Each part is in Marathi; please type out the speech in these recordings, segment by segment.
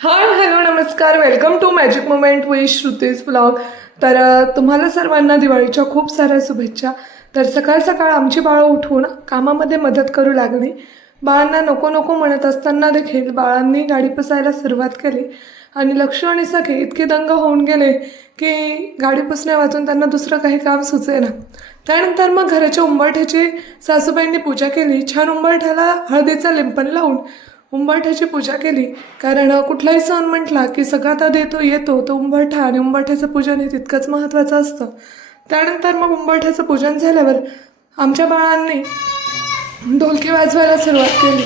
हाय हॅलो नमस्कार. Welcome to magic moment with Shruti's blog तर तुम्हाला सर्वांना दिवाळीच्या खूप साऱ्या शुभेच्छा. तर सकाळ सकाळ आमची बाळं उठून कामामध्ये मदत करू लागली. बाळांना नको नको म्हणत असताना देखील बाळांनी गाडी पुसायला सुरुवात केली. आणि लक्ष आणि सखे इतके दंग होऊन गेले की गाडी पुसण्या वाचून त्यांना दुसरं काही काम सुचेना. त्यानंतर मग घराच्या उंबरठ्याची सासूबाईंनी पूजा केली. छान उंबरठ्याला हळदीचा लिंपण लावून उंबरठ्याची पूजा केली. कारण कुठलाही सण म्हटला की सगळ्यात आधी देतो येतो तो उंबरठा आणि उंबरठ्याचं पूजन हे तितकंच महत्त्वाचं असतं. त्यानंतर मग उंबरठ्याचं पूजन झाल्यावर आमच्या बाळांनी ढोलकी वाजवायला सुरुवात केली.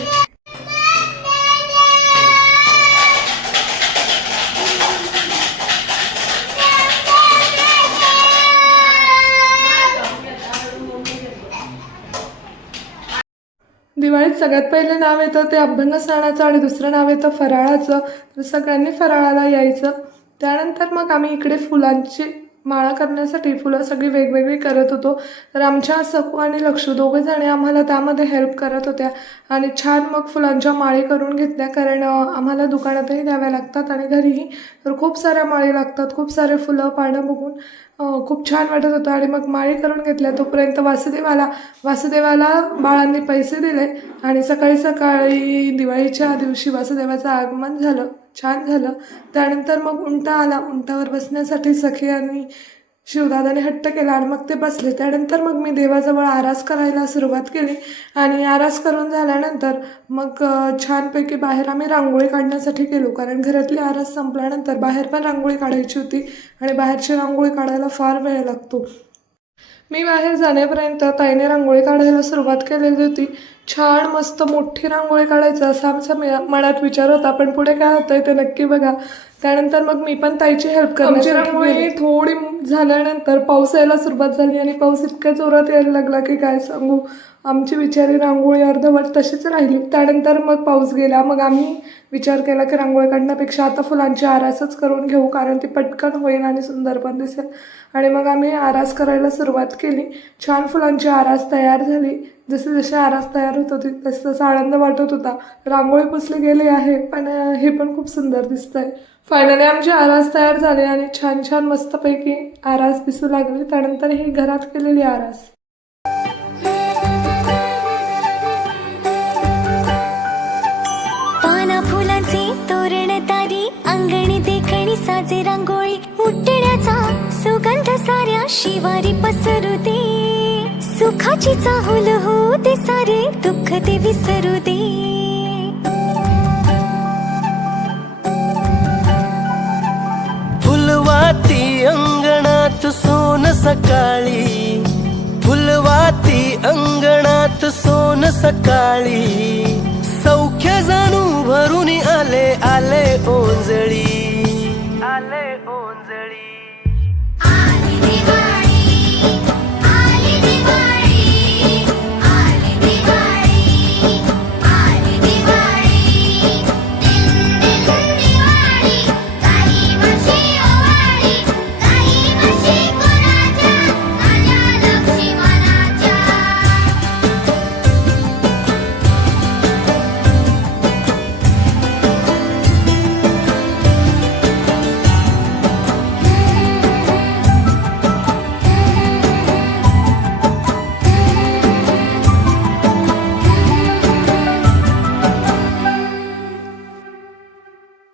दिवाळीत सगळ्यात पहिले नाव येतं ते अभ्यंग स्नानाचं आणि दुसरं नाव येतं फराळाचं. तर सगळ्यांनी फराळाला यायचं. त्यानंतर मग आम्ही इकडे फुलांची माळा करण्यासाठी फुलं सगळी वेगवेगळी करत होतो. तर आमच्या सकू आणि लक्षू दोघे जणी आम्हाला त्यामध्ये हेल्प करत होत्या. आणि छान मग फुलांच्या माळी करून घेतल्या. कारण आम्हाला दुकानातही द्याव्या लागतात आणि घरीही. तर खूप साऱ्या माळी लागतात. खूप सारे फुलं पानं बघून खूप छान वाटत होतं. आणि मग माळी करून घेतल्या. तोपर्यंत वासुदेवाला वासुदेवाला बाळांनी पैसे दिले. आणि सकाळी सकाळी दिवाळीच्या दिवशी वासुदेवाचं आगमन झालं. छान झालं. त्यानंतर मग उंटा आला. उंटावर बसण्यासाठी सखी आणि शिवदादाने हट्ट केला आणि मग ते बसले. त्यानंतर मग मी देवाजवळ आरास करायला सुरुवात केली आणि आरास करून झाल्यानंतर मग छानपैकी बाहेर आम्ही रांगोळी काढण्यासाठी गेलो. कारण घरातली आरास संपल्यानंतर बाहेर पण रांगोळी काढायची होती आणि बाहेरची रांगोळी काढायला फार वेळ लागतो. मी बाहेर जाण्यापर्यंत ताईने रांगोळी काढायला सुरुवात केलेली होती. छान मस्त मोठी रांगोळी काढायचं असा आमचा मनात विचार होता. पण पुढे काय होतंय ते नक्की बघा. त्यानंतर मग मी पण ताईची हेल्प करण्याची रांगोळी थोडी झाल्यानंतर पाऊस यायला सुरुवात झाली आणि पाऊस इतक्या जोरात यायला लागला की काय सांगू? आमची बिचारी रांगोळी अर्धवट तशीच राहिली. त्यानंतर मग पाऊस गेला. मग आम्ही विचार केला की रांगोळी काढण्यापेक्षा आता फुलांची आरासच करून घेऊ कारण ती पटकन होईल आणि सुंदर पण दिसेल. आणि मग आम्ही आरास करायला सुरुवात केली. छान फुलांची आरास तयार झाली. जसे जसे आरास तयार होत होती तसं तसं आनंद वाटत होता. रांगोळी पुसली गेली आहे पण हे पण खूप सुंदर दिसतंय. फायनली आमची आरास तयार झाली आणि छान छान मस्तपैकी आरास दिसू लागली. त्यानंतर ही घरात केलेली आरास. पाना फुलांचे तोरण तारी अंगणी देखणी साजे रांगोळी उठण्याचा सुगंध साऱ्या शिवारी पसरू दे सुखाची चाहूल हो दे सारे दुःख ते विसरू दे. फुलवाती अंगणात सोन सकाळी. फुलवाती अंगणात सोन सकाळी.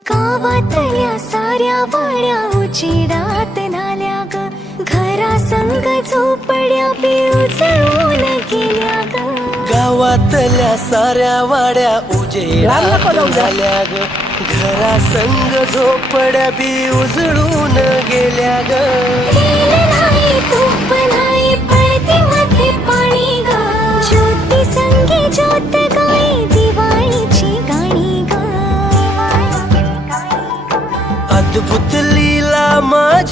गावातल्या साऱ्या वाड्या उचिडात नाल्या ग घरा संग झोपड्या पिऊचळून गेल्या ग गावातल्या साऱ्या वाड्या उजेडात झाल्या ग घरा संग झोपड्या बी उजळून गेल्या ग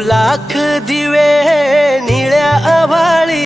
ਲੱਖ ਦਿਵੇ